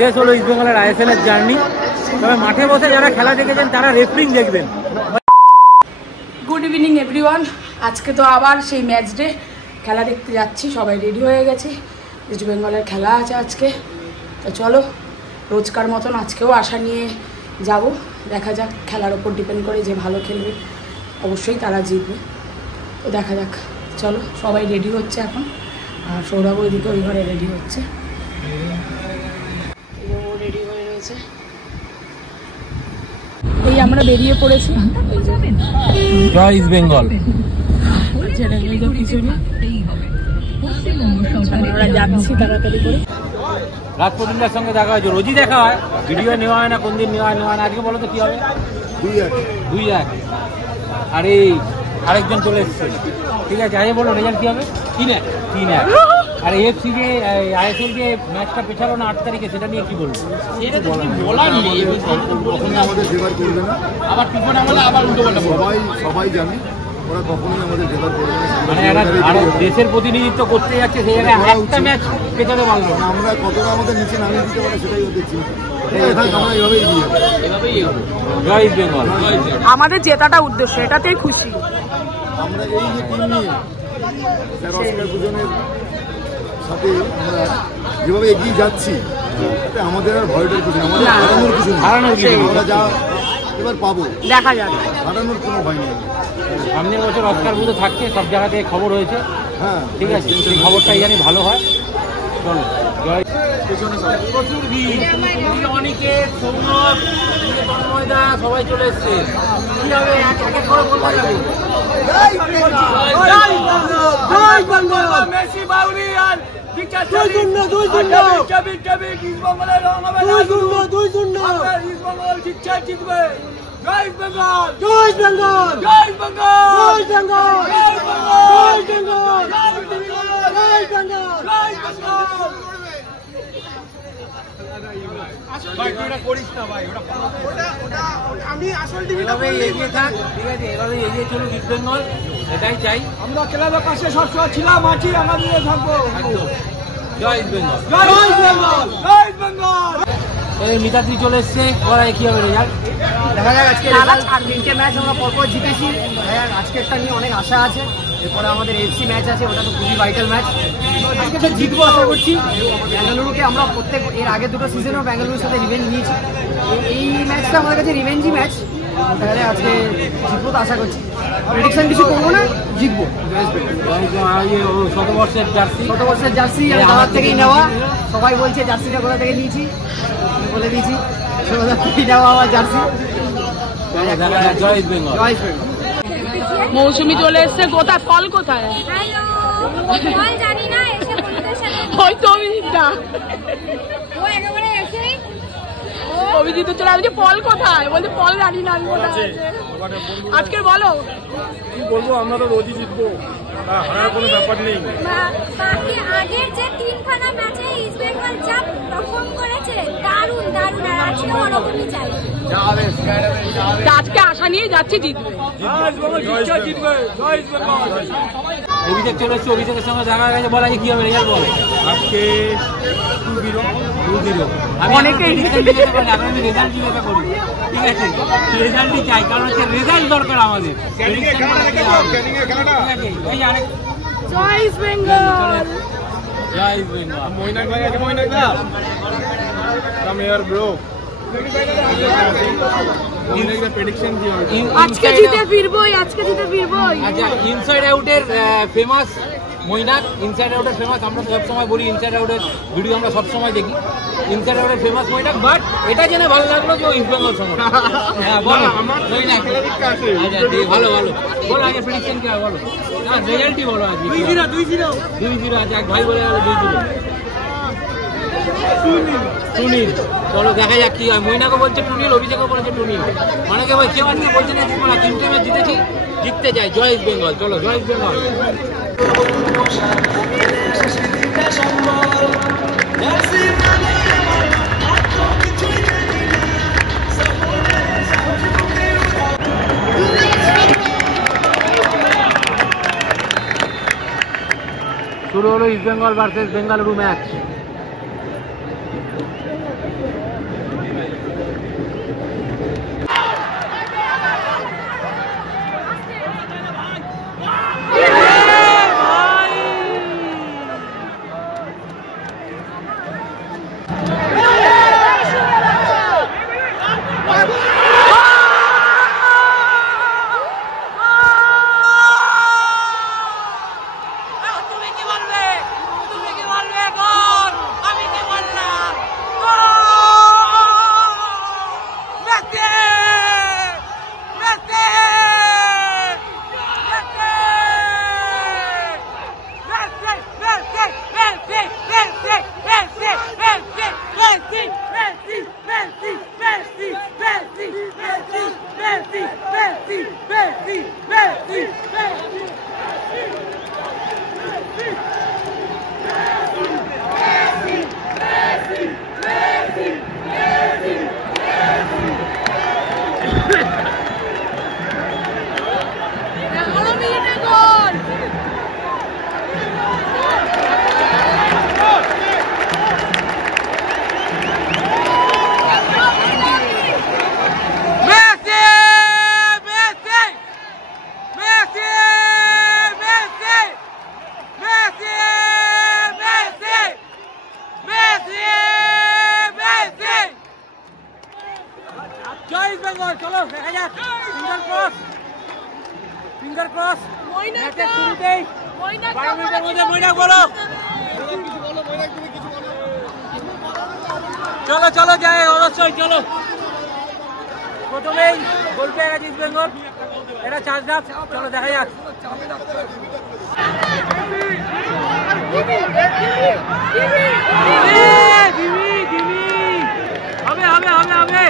শেষ হলো ইস্ট বেঙ্গলের ISL এর জার্নি। তবে মাঠে বসে যারা খেলা দেখেছেন তারা রেফারিং দেখবেন। Good evening everyone. আজকে তো আবার সেই ম্যাচ ডে, খেলা দেখতে যাচ্ছি, সবাই রেডি হয়ে গেছে। ইস্ট বেঙ্গলের খেলা আছে আজকে, তো চলো রোজকার মতন আজকেও আশা নিয়ে যাব। দেখা যাক, খেলার ওপর ডিপেন্ড করে, যে ভালো খেলবে অবশ্যই তারা জিতবে। তো দেখা যাক, চলো সবাই রেডি হচ্ছে এখন। আর সৌরভ ওইদিকে ওই ঘরে রেডি হচ্ছে, ও রেডি হয়ে রয়েছে। এই আমরা বেরিয়ে পড়েছি, জয় ইস্ট বেঙ্গল। আমরা যাচ্ছি তাড়াতাড়ি করে। রাজপ্রতিমদার সঙ্গে দেখা হয়েছে, রোজই দেখা হয়, ভিডিও নেওয়া হয় না, কোন দিন নেওয়া হয় না। আজকে বলো তো কি হবে? 2-1। আর এই আরেকজন চলে এসছে, ঠিক আছে। আজকে বলো রেজাল্ট কি হবে? 3-1। আর AFC যে ISL যে ম্যাচটা পেছালো না 8 তারিখে, সেটা নিয়ে কি বলবো? এটা তো বলার নেই, আমাদের ফেভার করবে না। আবার টিপন আমলে আবার উল্টো পাল্টা সবাই জানে ওরা কখনোই আমাদের ফেভার করবে না। মানে এরা দেশের প্রতিনিধিত্ব করতে যাচ্ছে, সেই জায়গায় একটা ম্যাচ পেছাতে পারলো না। আমরা কতটা আমাদের নিচে নামিয়ে দিতে পারে সেটাই ওদের চিন্তা। আমরা এভাবেই হবে। জয় ইস্ট বেঙ্গল। আমাদের জেতাটা উদ্দেশ্য, এটাতেই খুশি আমরা। এই যে টিম নিয়ে স্যার অস্কার পূজনের সাথে আমরা যেভাবে এগিয়ে যাচ্ছি, তাতে আমাদের আর ভয়টার কিছু নেই, আমাদের হারানোর কিছু নেই। আমরা যা এবার পাবো দেখা যাবে, হারানোর কোনো ভয় নেই। সামনের বছর অস্কার পুজো থাকছে, সব জায়গা থেকে খবর হয়েছে। হ্যাঁ, ঠিক আছে, সেই খবরটাই জানি ভালো হয়। চলো জয়। প্রচুর ভিড়, অনেকের সৌরভ, তন্ময়দা সবাই চলে এসছে। কি হবে এক এক করে বলবো যাবে। মেসি বাউরি আর 2-0 জিতবে। জয় বেঙ্গল, জয় বেঙ্গল, জয় বেঙ্গল, জয় বেঙ্গল, জয় বেঙ্গল, জয় বেঙ্গল, জয় বেঙ্গল, জয় বেঙ্গল। ভাই ওটা করিস না ভাই, ওটা আমি আসল টিভিটা এগিয়ে থাক, ঠিক আছে। এভাবে এগিয়ে চলুক ইস্ট বেঙ্গল, এটাই চাই। আমরা ক্লাবের পাশে সবসময় ছিলাম, আছি, আমাদের থাকবো। জয় ইস্ট বেঙ্গল, জয় ইস্ট বেঙ্গল, জয় ইস্ট বেঙ্গল। মিতাদি চলে এসছে, ওরাই কি হবে রেজাল্ট দেখা যাক। আজকে আর 3টে ম্যাচ আমরা পরপর জিতেছি, আজকেরটা নিয়ে অনেক আশা আছে। এরপরে আমাদের AFC ম্যাচ আছে, ওটা তো খুবই ভাইটাল ম্যাচ। আজকে তো জিতবো আশা করছি। বেঙ্গালুরুকে আমরা এর আগে দুটো সিজনেও বেঙ্গালুরুর সাথে রিভেঞ্জ নিয়েছি। এই ম্যাচটা আমাদের কাছে রিভেঞ্জি ম্যাচ, তাহলে আজকে জিতবো তো আশা করছি। প্রেডিকশন কিছু করবো না, জিতবো। শতবর্ষের জার্সি আমার থেকেই নেওয়া। সবাই বলছে জার্সিটা কোথা থেকে নিয়েছি, বলে দিয়েছি কোথা থেকে নেওয়া আমার জার্সি। জয় ইস্ট বেঙ্গল, জয় ইস্ট বেঙ্গল। মৌসুমি চলে এসছে, কোথায় ফল কোথায়? হয়তো অভিজিৎটা, অভিজিৎ চলে আসছে। ফল কোথায় বলছে, ফল জানি না আমি কোথায় আছে। আজকের বলো কি বলবো, আমরা তো রোজই জিতবো, হারার কোনো ব্যাপার নেই। আগের যে 3খানা ম্যাচে ইস্ট বেঙ্গল যা পারফর্ম করেছে, দারুণ দারুণ। আর আজকে ওরকমই চাই। আজকে আশা নিয়ে যাচ্ছে জিতবে। অভিষেক চলে এসছে, অভিষেকের সঙ্গে দেখা গেছে। বলা কি হবে রেজাল্ট বলে? আজকে 2-0। আমি অনেকেই রেজাল্ট জিজ্ঞাসা করি, ঠিক আছে। রেজাল্টই চাই, কারণ হচ্ছে রেজাল্ট দরকার আমাদের। জয় ইস্ট বেঙ্গল, জয় ইস্ট বেঙ্গল। মৈনাক ভাই আছে, মৈনাক দা কাম হিয়ার ব্রো। প্রেডিকশন কি হবে? আজকে জিতে ফিরবোই, আজকে জিতে ফিরবোই। আচ্ছা, ইনসাইড আউটের ফেমাস মৈনাক, ইনসাইড আউটের ফেমাস। আমরা তো সবসময় বলি ইনসাইড আউটের ভিডিও আমরা সবসময় দেখি। ইনসাইড আউটের ফেমাস মৈনাক, বাট এটা জেনে ভালো লাগলো যে ও ইস্ট বেঙ্গল সঙ্গে। হ্যাঁ বলো, মৈনাক ভালো ভালো বলো। আগে প্রেডিকশন কি হবে বলো? না রেজাল্টই বলো। আজকে 2-0 আছে, এক ভাই বলে গেল 2-0। টুনিল, চলো দেখা যাক কি হয়। মৈনাকও বলছে টুনিল, অভিষেকও বলছে টুনিল। অনেকে বলছে, আজকে বলছে না জিতবো না, 3টে ম্যাচ জিতেছি, জিততে চাই। জয় ইস্ট বেঙ্গল, চলো জয় ইস্ট বেঙ্গল। শুরু হলো east Bengal versus Bengaluru match. Bengal, চলো দেখা যাক। ফিঙ্গার ক্রস ম্যাচের শুরুতেই 12 মিনিটের মধ্যে মৈনাক বলো। চলো চলো যাই, অবশ্যই চলো। প্রথমেই গোল পেয়ে গেছে ইস্ট বেঙ্গল, এটা চার্জ আপ, চলো দেখা যাক। হবে হবে হবে হবে।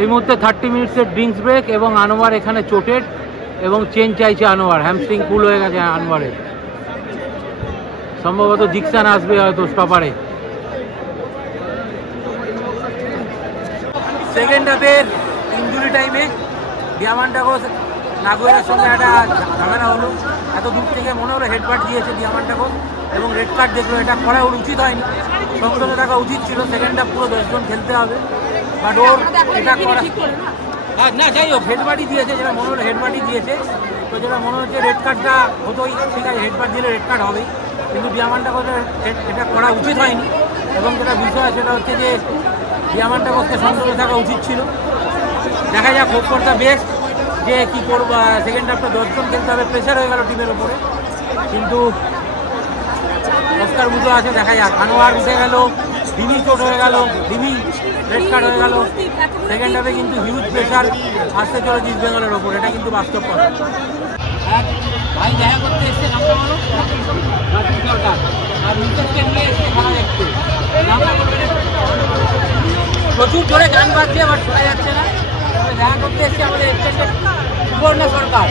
এই মুহূর্তে 30 মিনিটসের ড্রিঙ্কস ব্রেক এবং আনোয়ার এখানে চোটেড এবং চেঞ্জ চাইছে আনোয়ার, হ্যামস্ট্রিং পুল হয়ে গেছে আনোয়ারের, সম্ভবত জিকসান আসবে হয়তো স্টপারে। সেকেন্ড হাফের ইনজুরি টাইমে ডিয়ামান্টাগোস নাগোয়ার সঙ্গে একটা ঝামেলা হলো, এত দূর থেকে মনে হলো হেডবাট দিয়েছে ডিয়ামান্টাগোস এবং রেড কার্ড দেখলো, এটা করা ওর উচিত হয়নি, সংশোধন থাকা উচিত ছিল। সেকেন্ড হাফ পুরো 10 জন খেলতে হবে, বাট ওর এটা করা না, যাই হোক হেডবাটই দিয়েছে, যেটা মনে হলো হেডবাটই দিয়েছে, তো যেটা মনে হচ্ছে রেড কার্ডটা হতোই, ঠিক আছে হেডবাট দিলে রেড কার্ড হবেই, কিন্তু ডিয়ামান্টাগোসের এটা করা উচিত হয়নি। এবং যেটা বিষয় সেটা হচ্ছে যে ডিয়ামান্টাগোসকে সংশোধন থাকা উচিত ছিল। দেখা যাক, হোপ ফর দ্য বেস্ট, যে কী করবো। সেকেন্ড হাফটা 10 জন খেলতে হবে, প্রেশার হয়ে গেল টিমের উপরে, কিন্তু অস্কার বুঝো আছে, দেখা যাক। আনোয়ার উঠে গেল, ডিমি চোট হয়ে গেল, ডিমি রেড কার্ড হয়ে গেল। সেকেন্ড হাফে কিন্তু হিউজ প্রেশার আসতে চলেছে ইস্ট বেঙ্গলের ওপর, এটা কিন্তু বাস্তব কথা। ভাই দেখা করতে এসছে নামটা বলো, রাজীব সরকার, আর মিসেসকে নিয়ে এসছে খেলা দেখতে। প্রচুর জোরে গান বাজছে, আবার শোনা যাচ্ছে না। দেখা করতে এসছে আমাদের এক্সটেন্ডেড সুবর্ণা সরকার,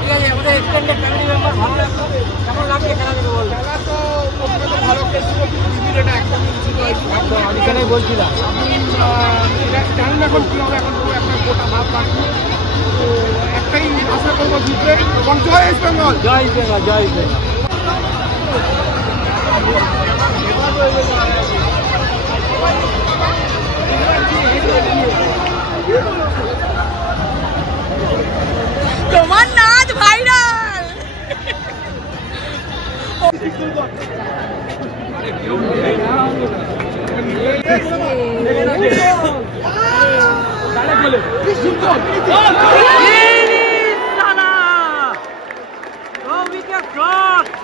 ঠিক আছে, আমাদের এক্সটেন্ডেড ফ্যামিলি মেম্বার। ভালো লাগলো, কেমন লাগছে খেলা দেখে বল? ভালো খেলছিল, এখানেই বলছিলাম জানি না এখন কি হবে, এখন পুরো একটা গোটা ভাব বাকি। তো একটাই আশা করবো জিতবে এবং জয় ইস্ট বেঙ্গল। জয় ইস্ট বেঙ্গল, জয় ইস্ট বেঙ্গল। তোমার নাচ ভাইরাল।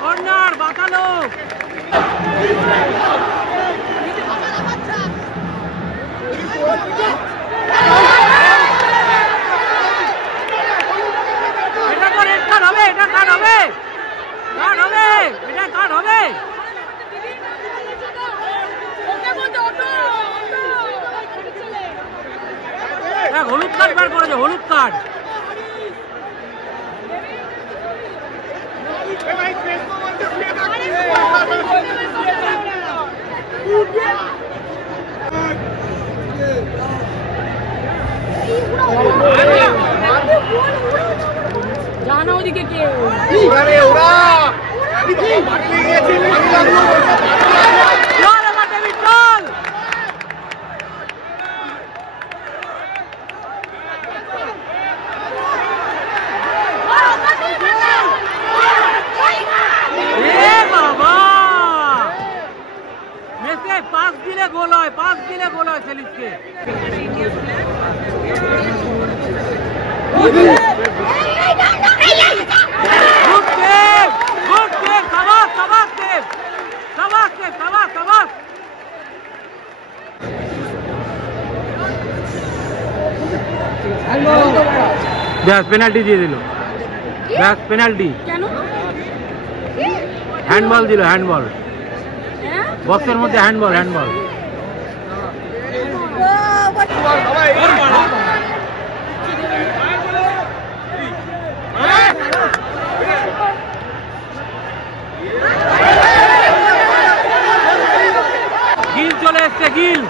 কর্নার বাঁচালো। এটা তো রেড কার্ড হবে, এটা কার্ড হবে, কার্ড হবে, এটা কার্ড হবে। হলুদ কার্ড বার করেছে, হলুদ কার্ড। জানা ওদিকে কেউ পাঁচ দিলে গোল হয়, পাঁচ দিলে গোল হয় সেলিসকে। ব্যাস পেনাল্টি দিয়ে দিল, ব্যাস পেনাল্টি। কেন হ্যান্ডবল দিল, হ্যান্ডবল বক্সের মধ্যে, হ্যান্ডবল হ্যান্ডবল। গিল চলে এসছে, গিল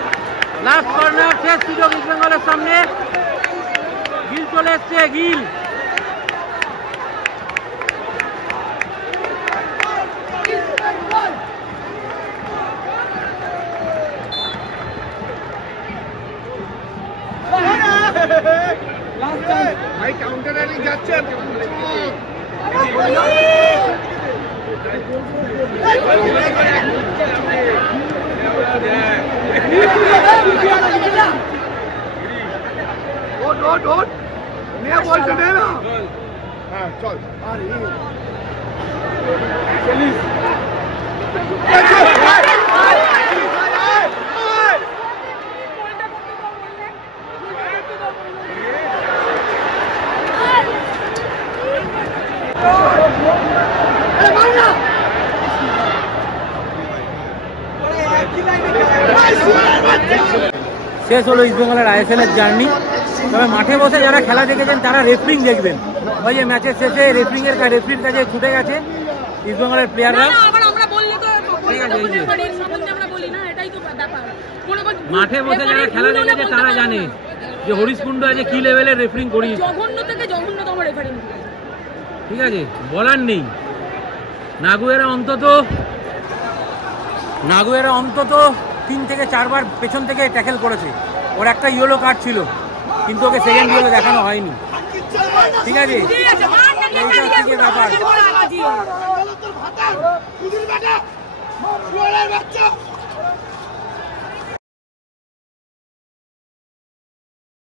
লাস্ট কর্নার, শেষ সুযোগ ইস্ট বেঙ্গলের সামনে। গিল চলে এসছে, গিল হ্যাঁ চল শেষ হলো ইস্টবেঙ্গলের আইএসএল এর জার্নি। তবে মাঠে বসে যারা খেলা দেখেছেন তারা রেফারিং দেখবেন। ওই যে ম্যাচের শেষে রেফারির কাছে ছুটে গেছে ইস্টবেঙ্গলের প্লেয়াররা। ঠিক আছে, মাঠে বসে যারা খেলা দেখেছে তারা জানে যে হরিশকুণ্ড আছে কি লেভেলের রেফারিং করিয়েছে। ঠিক আছে, বলার নেই। নাগুয়েরা অন্তত 3 থেকে 4 বার পেছন থেকে ট্যাকেল করেছে। ওর একটা ইয়েলো কার্ড ছিল, কিন্তু ওকে সেকেন্ড ইয়েলো দেখানো হয়নি। ঠিক আছে, এইটা হচ্ছে ব্যাপার।